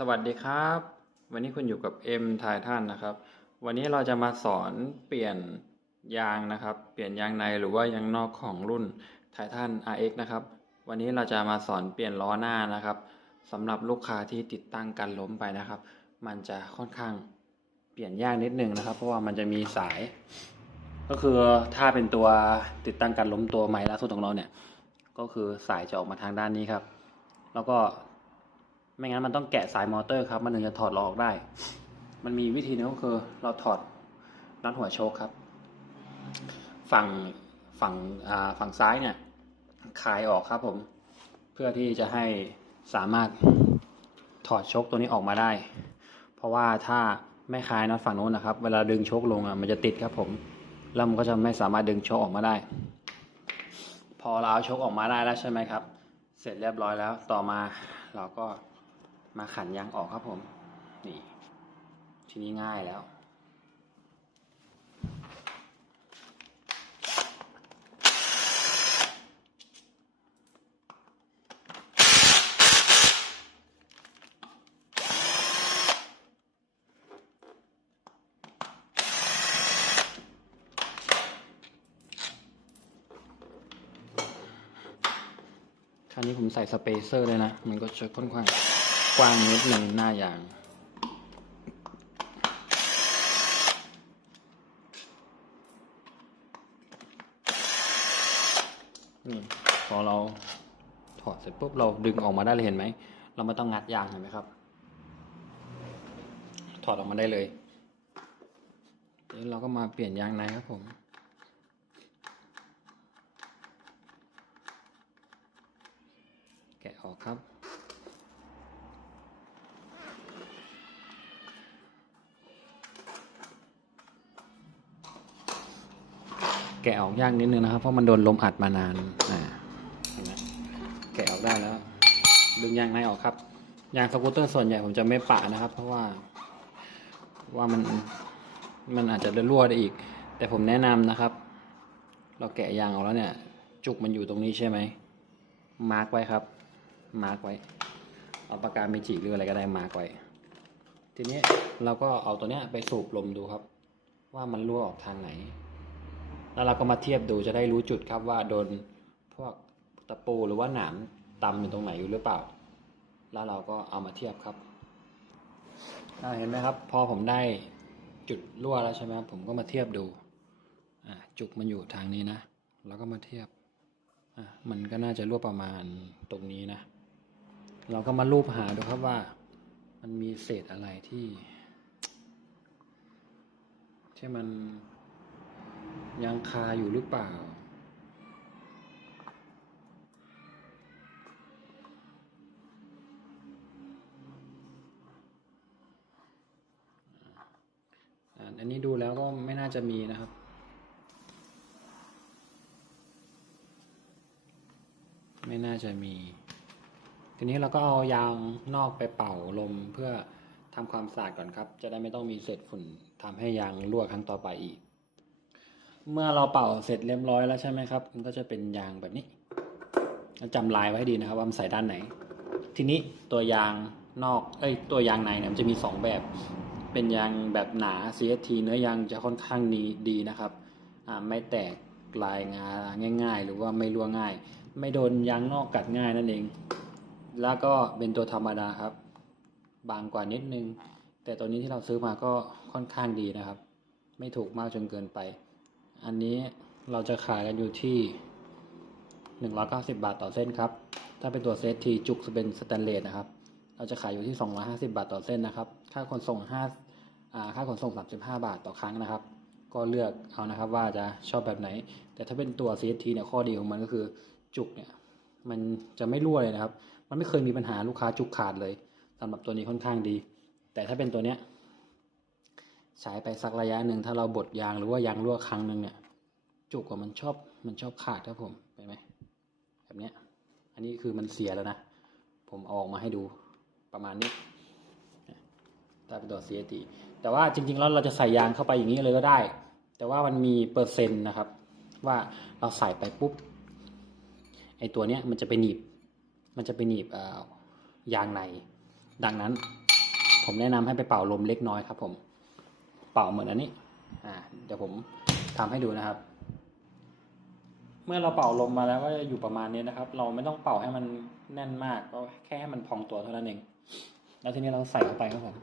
สวัสดีครับ วันนี้คุณอยู่กับ M ทายท่านนะครับ วันนี้เราจะมาสอนเปลี่ยนยางนะครับ เปลี่ยนยางในหรือว่ายางนอกของรุ่นไททัน RX นะครับ วันนี้เราจะมาสอนเปลี่ยนล้อหน้านะครับสำหรับลูกค้าที่ติดตั้งกันล้มไปนะครับ มันจะค่อนข้างเปลี่ยนยากนิดนึงนะครับ เพราะว่ามันจะมีสาย ก็คือถ้าเป็นตัวติดตั้งกันล้มตัวใหม่ล่าสุดของเราเนี่ย ก็คือสายจะออกมาทางด้านนี้ครับ แล้วก็ ไม่งั้นมันต้องแกะสายมอเตอร์ครับ มันถึงจะถอดล้อออกได้ มันมีวิธีนึงก็คือเราถอดน็อตหัวโชคครับ ฝั่งฝั่งฝั่งซ้ายเนี่ยคลายออกครับผม เพื่อที่จะให้สามารถถอดโชคตัวนี้ออกมาได้ เพราะว่าถ้าไม่คลายน็อตฝั่งโน้นนะครับ เวลาดึงโชคลงอะมันจะติดครับผม แล้วมันก็จะไม่สามารถดึงโชคออกมาได้ พอเราเอาโชคออกมาได้แล้วใช่ไหมครับ เสร็จเรียบร้อยแล้วต่อมาเราก็ มาขันยางออกครับผม นี่ ทีนี้ง่ายแล้ว คราวนี้ผมใส่สเปเซอร์เลยนะ มันก็จะค่อนข้าง กว้างนิดหนึ่งหน้ายาง นี่พอเราถอดเสร็จปุ๊บเราดึงออกมาได้เลยเห็นไหม เราไม่ต้องงัดยางเห็นไหมครับ ถอดออกมาได้เลยเดี๋ยวเราก็มาเปลี่ยนยางในครับผมแกะออกครับ แกะออกยากนิดนึงนะครับ เพราะมันโดนลมอัดมานานอ่าเห็นไหมแกะออกได้แล้ว ดึงยางในออกครับยางสกูตเตอร์ส่วนใหญ่ผมจะไม่ปะนะครับ เพราะว่า ว่ามันมันอาจจะรั่วได้อีก แต่ผมแนะนำนะครับ เราแกะยางออกแล้วเนี่ย จุกมันอยู่ตรงนี้ใช่ไหมมาร์กไว้ครับ มาร์กไว้ เอาปากกาเมจิหรืออะไรก็ได้มาร์กไว้ ทีนี้เราก็เอาตัวเนี้ยไปสูบลมดูครับ ว่ามันรั่วออกทางไหน แล้วเราก็มาเทียบดูจะได้รู้จุดครับว่าโดนพวกตะปูหรือว่าหนามตำอยู่ตรงไหนอยู่หรือเปล่า แล้วเราก็เอามาเทียบครับเห็นไหมครับ พอผมได้จุดรั่วแล้วใช่ไหมครับผมก็มาเทียบดูอ่าจุกมันอยู่ทางนี้นะ แล้วก็มาเทียบอะมันก็น่าจะรั่วประมาณตรงนี้นะ เราก็มารูปหาดูครับว่า มันมีเศษอะไรที่ ที่มัน ยังคาอยู่หรือเปล่า อันนี้ดูแล้วก็ไม่น่าจะมีนะครับไม่น่าจะมี ทีนี้เราก็เอายางนอกไปเป่าลมเพื่อทำความสะอาดก่อนครับ จะได้ไม่ต้องมีเศษฝุ่นทำให้ยางรั่วครั้งต่อไปอีก เมื่อเราเป่าเสร็จเรียบร้อยแล้วใช่ไหมครับ มันก็จะเป็นยางแบบนี้จำลายไว้ให้ดีนะครับว่ามันใส่ด้านไหน ทีนี้ตัวยางนอก เอ้ย ตัวยางในเนี่ยมันจะมีสองแบบ เป็นยางแบบหนา CST เนื้อยางจะค่อนข้างดีดีนะครับ อ่า ไม่แตกลายงาง่าย ๆ หรือว่าไม่รั่วง่าย ไม่โดนยางนอกกัดง่ายนั่นเอง แล้วก็เป็นตัวธรรมดาครับ บางกว่านิดนึง แต่ตัวนี้ที่เราซื้อมาก็ค่อนข้างดีนะครับ ไม่ถูกมากจนเกินไป อันนี้เราจะขายกันอยู่ที่ 190 บาทต่อเส้นครับ ถ้าเป็นตัวเซตทีจุกจะเป็นสแตนเลสนะครับ เราจะขายอยู่ที่ 250 บาทต่อเส้นนะครับ ค่าขนส่ง5อ่าค่าขนส่ง 35 บาทต่อครั้งนะครับ ก็เลือกเอานะครับว่าจะชอบแบบไหน แต่ถ้าเป็นตัว CST เนี่ยข้อดีของมันก็คือจุกเนี่ยมันจะไม่รั่วเลยนะครับ มันไม่เคยมีปัญหาลูกค้าจุกขาดเลยสำหรับตัวนี้ค่อนข้างดี แต่ถ้าเป็นตัวเนี้ย ใช้ไปสักระยะหนึ่งถ้าเราบดยางหรือว่ายางรั่วครั้งหนึ่งเนี่ยจุกอะมันชอบมันชอบขาดครับผมเห็นไหมแบบเนี้ยอันนี้คือมันเสียแล้วนะ ผมออกมาให้ดูประมาณนี้ถ้าเป็นตัว CST แต่ว่าจริงๆแล้วเราจะใส่ยางเข้าไปอย่างนี้เลยก็ได้ แต่ว่ามันมีเปอร์เซ็นต์นะครับ ว่าเราใส่ไปปุ๊บไอตัวเนี้ยมันจะไปหนีบ มันจะไปหนีบเอ่อยางใน ดังนั้น ผมแนะนำให้ไปเป่าลมเล็กน้อยครับผม เป่าเหมือนอันนี้อ่าเดี๋ยวผมทำให้ดูนะครับ เมื่อเราเป่าลมมาแล้วก็จะอยู่ประมาณนี้นะครับ เราไม่ต้องเป่าให้มันแน่นมากก็แค่ให้มันพองตัวเท่านั้นเอง แล้วทีนี้เราใส่เข้าไปครับผม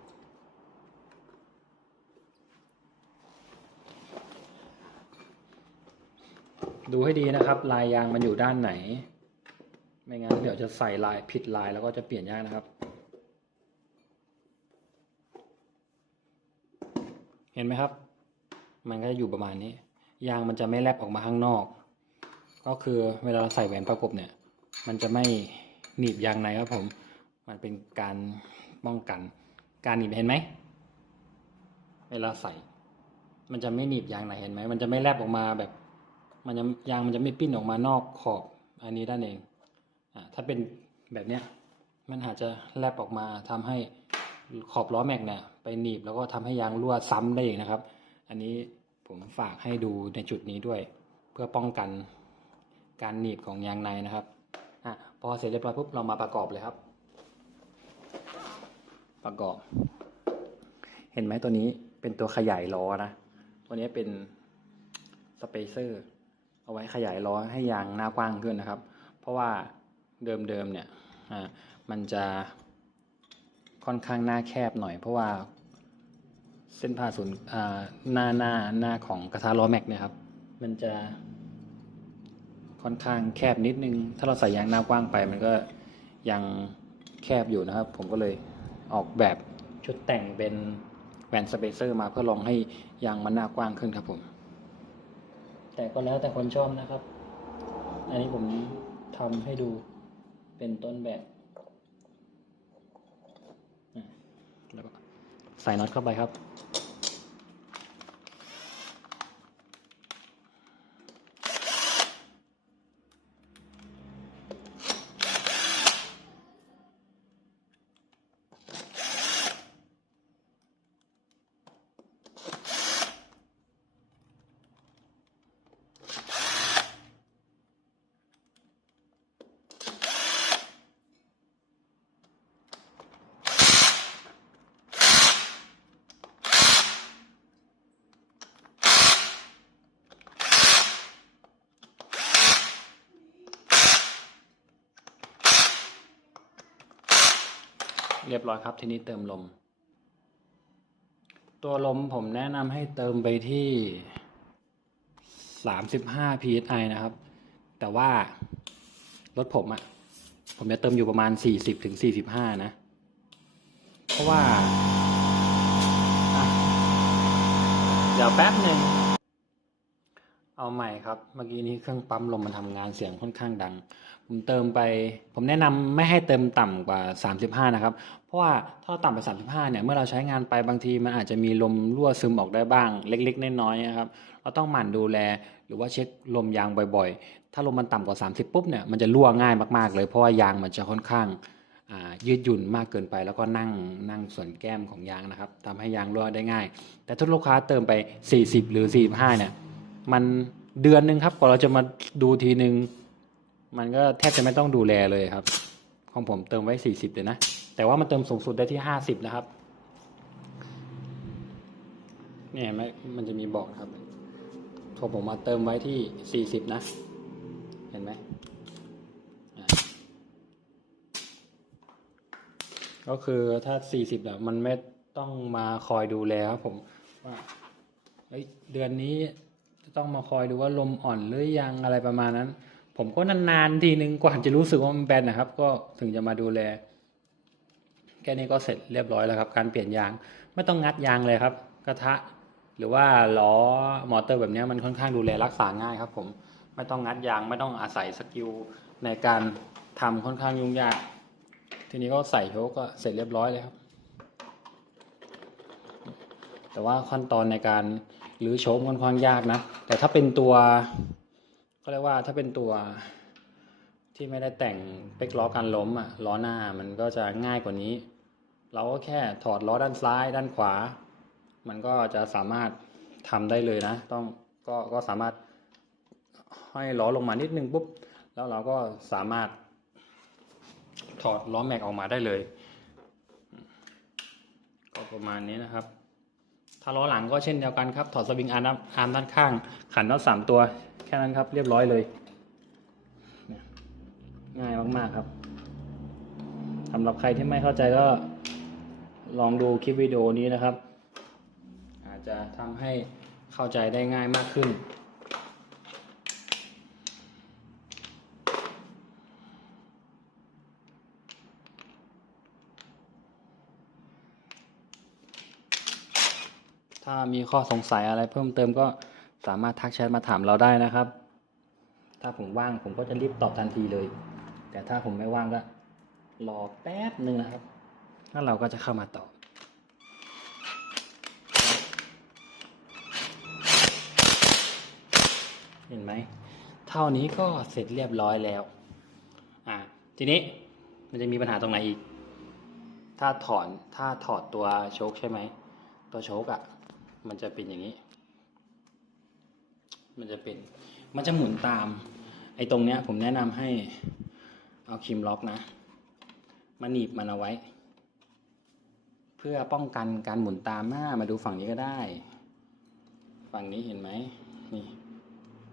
ดูให้ดีนะครับ ลายยางมันอยู่ด้านไหน ไม่งั้นเดี๋ยวจะใส่ลายผิดลายแล้วก็จะเปลี่ยนยากนะครับ ห็นไหมครับ มันก็จะอยู่ประมาณนี้ ยางมันจะไม่แลบออกมาข้างนอก ก็คือเวลาเราใส่แหวนประกบเนี่ย มันจะไม่หนีบยางในครับผม มันเป็นการป้องกัน การหนีบเห็นไหม เวลาใส่ มันจะไม่หนีบยางในเห็นไหม มันจะไม่แลบออกมาแบบ มันจะยางมันจะไม่ปิ้นออกมานอกขอบอันนี้ด้านเอง อ่า ถ้าเป็นแบบเนี้ย มันอาจจะแลบออกมาทำให้ขอบล้อแม็กเนี่ย ไปหนีบแล้วก็ทำให้ยางรั่วซ้ำได้อีกนะครับ อันนี้ผมฝากให้ดูในจุดนี้ด้วย เพื่อป้องกันการหนีบของยางในนะครับอะพอเสร็จเรียบร้อยปุ๊บเรามาประกอบเลยครับ ประกอบ เห็นไหมตัวนี้เป็นตัวขยายล้อนะตัวนี้เป็นสเปเซอร์เอาไว้ขยายล้อให้ยางหน้ากว้างขึ้นนะครับ เพราะว่าเดิมๆเนี่ยอ่ามันจะ ค่อนข้างหน้าแคบหน่อย เพราะว่าเส้นผ่าศูนย์หน้าหน้าหน้าของกระทะล้อแม็กเนี่ยครับ มันจะค่อนข้างแคบนิดนึง ถ้าเราใส่ยางหน้ากว้างไป มันก็ยังแคบอยู่นะครับ ผมก็เลยออกแบบชุดแต่งเป็นแวนสเปเซอร์มาเพื่อลองให้ยางมันหน้ากว้างขึ้นครับผม แต่ก็แล้วแต่คนชอบนะครับ อันนี้ผมทำให้ดูเป็นต้นแบบอะแล้วก็ ใส่น็อตเข้าไปครับ เรียบร้อยครับ ทีนี้เติมลม ตัวลมผมแนะนำให้เติมไปที่ 35 psi นะครับ แต่ว่ารถผมอะผมจะเติมอยู่ประมาณ 40ถึง45 นะ เพราะว่า เดี๋ยวแป๊บหนึ่ง เอาใหม่ครับ เมื่อกี้นี้เครื่องปั๊มลมมันทำงานเสียงค่อนข้างดัง ผมเติมไป ผมแนะนำไม่ให้เติมต่ำกว่า 35 นะครับ เพราะว่าถ้าเราต่ำไป 35 เนี่ย เมื่อเราใช้งานไปบางทีมันอาจจะมีลมรั่วซึมออกได้บ้าง เล็กๆ น้อยๆนะครับ เราต้องหมั่นดูแล หรือว่าเช็คลมยางบ่อยๆ ถ้าลมมันต่ำกว่า 30 ปุ๊บเนี่ยมันจะรั่วง่ายมากๆ เลย เพราะว่ายางมันจะค่อนข้างยืดหยุ่นมากเกินไปแล้วก็นั่งนั่งส่วนแก้มของยางนะครับทำให้ยางรั่วได้ง่าย แต่ถ้าลูกค้าเติมไป 40 หรือ 45 เนี่ย มันเดือนหนึ่งครับกว่าเราจะมาดูทีหนึ่งมันก็แทบจะไม่ต้องดูแลเลยครับ ของผมเติมไว้ 40เลยนะ แต่ว่ามันเติมสูงสุดได้ที่ 50 นะครับเนี่ยเห็นไหมมันจะมีบอกครับพอผมมาเติมไว้ที่ 40 นะ เห็นไหมก็คือถ้า 40แบบมันไม่ต้องมาคอยดูแลครับผมว่าเฮ้ยเดือนนี้ ต้องมาคอยดูว่าลมอ่อนหรือยังอะไรประมาณนั้น ผมก็นานๆทีนึงกว่าจะรู้สึกว่ามันแบนนะครับ ก็ถึงจะมาดูแล แค่นี้ก็เสร็จเรียบร้อยแล้วครับ การเปลี่ยนยาง ไม่ต้องงัดยางเลยครับ กระทะ หรือว่าล้อมอเตอร์แบบนี้มันค่อนข้างดูแลรักษาง่ายครับ ผมไม่ต้องงัดยางไม่ต้องอาศัยสกิลในการทำค่อนข้างยุ่งยาก ทีนี้ก็ใส่โชคก็เสร็จเรียบร้อยเลยครับ แต่ว่าขั้นตอนในการ หรือโชคค่อนข้างยากนะ แต่ถ้าเป็นตัวก็เรียกว่าถ้าเป็นตัวที่ไม่ได้แต่งเป็กล้อกันล้มอะล้อหน้ามันก็จะง่ายกว่านี้ เราก็แค่ถอดล้อด้านซ้าย ด้านขวา มันก็จะสามารถทำได้เลยนะ ต้องก็ก็สามารถให้ล้อลงมานิดนึงปุ๊บแล้วเราก็สามารถถอดล้อแม็กออกมาได้เลย ก็ประมาณนี้นะครับ ถ้าล้อหลังก็เช่นเดียวกันครับ ถอดสวิงอาร์มอาร์มด้านข้าง ขันน็อตสามตัว แค่นั้นครับ เรียบร้อยเลยเนี่ยง่ายมาก ๆ ครับสำหรับใครที่ไม่เข้าใจก็ลองดูคลิปวิดีโอนี้นะครับ อาจจะทำให้เข้าใจได้ง่ายมากขึ้น ถ้ามีข้อสงสัยอะไรเพิ่มเติมก็สามารถทักแชทมาถามเราได้นะครับ ถ้าผมว่างผมก็จะรีบตอบทันทีเลย แต่ถ้าผมไม่ว่างก็รอแป๊บหนึ่งนะครับ แล้วเราก็จะเข้ามาตอบเห็นไหม เท่านี้ก็เสร็จเรียบร้อยแล้ว อ่า ทีนี้มันจะมีปัญหาตรงไหนอีก ถ้าถอน ถ้าถอดตัวโชคใช่ไหม ตัวโชคอะ่ะ มันจะเป็นอย่างนี้ มันจะเป็น มันจะหมุนตาม ไอ้ตรงเนี้ย ผมแนะนำให้เอาคีมล็อกนะ มาหนีบมันเอาไว้ เพื่อป้องกันการหมุนตามหน้ามาดูฝั่งนี้ก็ได้ ฝั่งนี้เห็นไหมนี่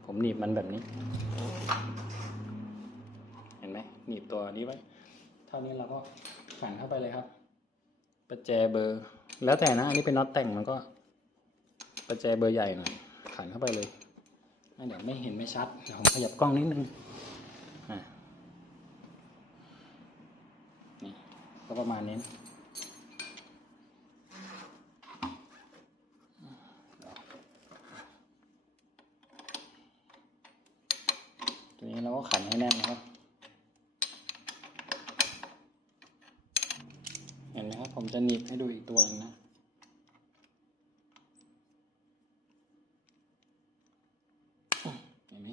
ผมหนีบมันแบบนี้ เห็นไหมหนีบตัวนี้ไว้ เท่านี้เราก็ขันเข้าไปเลยครับประแจเบอร์ แล้วแต่นะ อันนี้เป็นน็อตแต่งมันก็ ประแจเบอร์ใหญ่หน่อยขันเข้าไปเลยอะเดี๋ยวไม่เห็นไม่ชัดเดี๋ยวผมขยับกล้องนิดนึงนี่ก็ประมาณนี้ ตัวนี้เราก็ขันให้แน่นนะครับ เห็นไหมครับ ผมจะหนีบให้ดูอีกตัวหนึงนะ เห็นไหม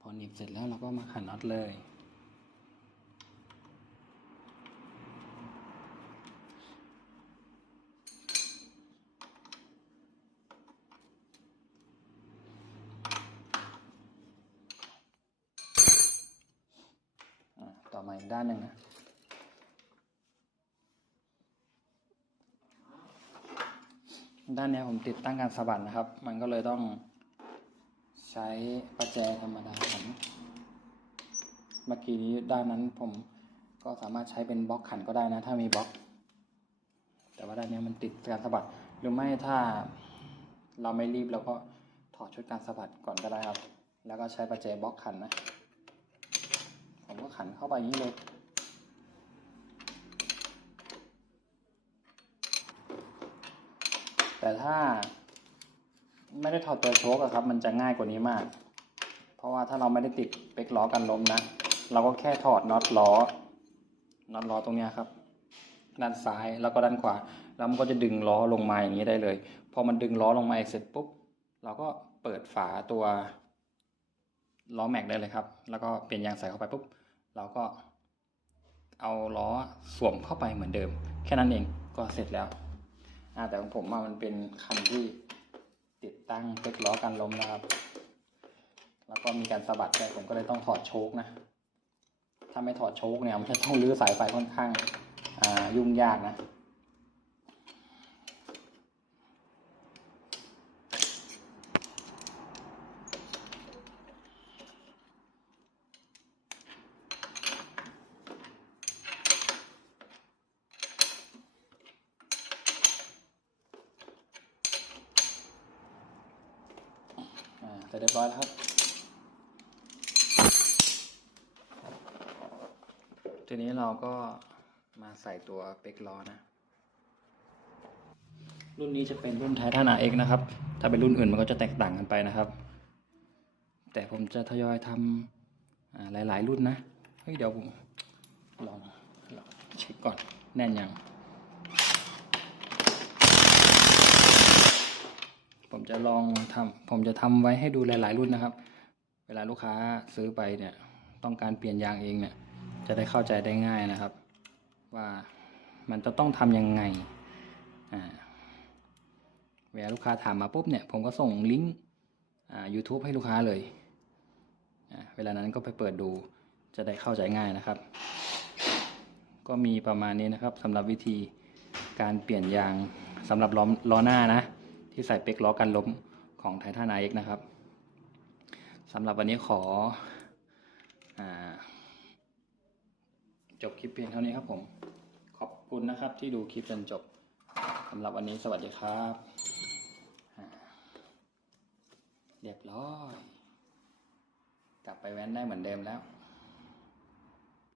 พอ หนีบเสร็จแล้วเราก็มาขันน็อตเลยต่อมาอีกด้านหนึ่งนะ ด้านนี้ผมติดตั้งการสะบัดนะครับ มันก็เลยต้อง ใช้ประแจธรรมดาขันเมื่อกี้นี้ด้านนั้นผมก็สามารถใช้เป็นบล็อกขันก็ได้นะ ถ้ามีบล็อก แต่ว่าด้านนี้มันติดการสะบัดหรือไม่ถ้าเราไม่รีบเราก็ถอดชุดการสะบัดก่อนก็ได้ครับ แล้วก็ใช้ประแจบล็อกขันนะ ผมก็ขันเข้าไปอย่างนี้เลยแต่ถ้า ไม่ได้ถอดตัวโชคอะครับ มันจะง่ายกว่านี้มาก เพราะว่าถ้าเราไม่ได้ติดเป๊กล้อกันลมนะ เราก็แค่ถอดน็อตล้อ น็อตล้อตรงนี้ครับ ด้านซ้ายแล้วก็ด้านขวา แล้วมันก็จะดึงล้อลงมาอย่างนี้ได้เลย พอมันดึงล้อลงมาเสร็จปุ๊บ เราก็เปิดฝาตัวล้อแม็กได้เลยครับ แล้วก็เปลี่ยนยางใส่เข้าไปปุ๊บ เราก็เอาล้อสวมเข้าไปเหมือนเดิม แค่นั้นเองก็เสร็จแล้วแต่ของผมมันเป็นคันที่ ติดตั้งเป๊กล้อกันลมนะครับ แล้วก็มีการสะบัดด้วยผมก็เลยต้องถอดโชคนะ ถ้าไม่ถอดโชคเนี่ยมันจะต้องรื้อสายไฟค่อนข้างยุ่งยากนะ อ่าเรียบร้อยแล้วครับ ทีนี้เราก็มาใส่ตัวเป็กล้อนะ รุ่นนี้จะเป็นรุ่นไททัน RX นะครับ ถ้าเป็นรุ่นอื่นมันก็จะแตกต่างกันไปนะครับ แต่ผมจะทยอยทำอ่าหลาย ๆ รุ่นนะ เฮ้ยเดี๋ยวผมลองลองเช็คก่อนแน่นยัง ผมจะลองทำผมจะทำไว้ให้ดูหลาย ๆ รุ่นนะครับ เวลาลูกค้าซื้อไปเนี่ยต้องการเปลี่ยนยางเองเนี่ย จะได้เข้าใจได้ง่ายนะครับ ว่ามันจะต้องทำยังไงอ่าเวลาลูกค้าถามมาปุ๊บเนี่ยผมก็ส่งลิงก์อ่า YouTube ให้ลูกค้าเลยอ่าเวลานั้นก็ไปเปิดดูจะได้เข้าใจง่ายนะครับ ก็มีประมาณนี้นะครับสำหรับวิธีการเปลี่ยนยางสำหรับล้อล้อหน้านะ ที่ใส่เป๊กล้อกันล้มของไททันไอเอ็กนะครับสำหรับวันนี้ขออจบคลิปเพียงเท่านี้ครับผม ขอบคุณนะครับที่ดูคลิปจนจบสำหรับวันนี้สวัสดีครับเรียบร้อย กลับไปแว้นได้เหมือนเดิมแล้ว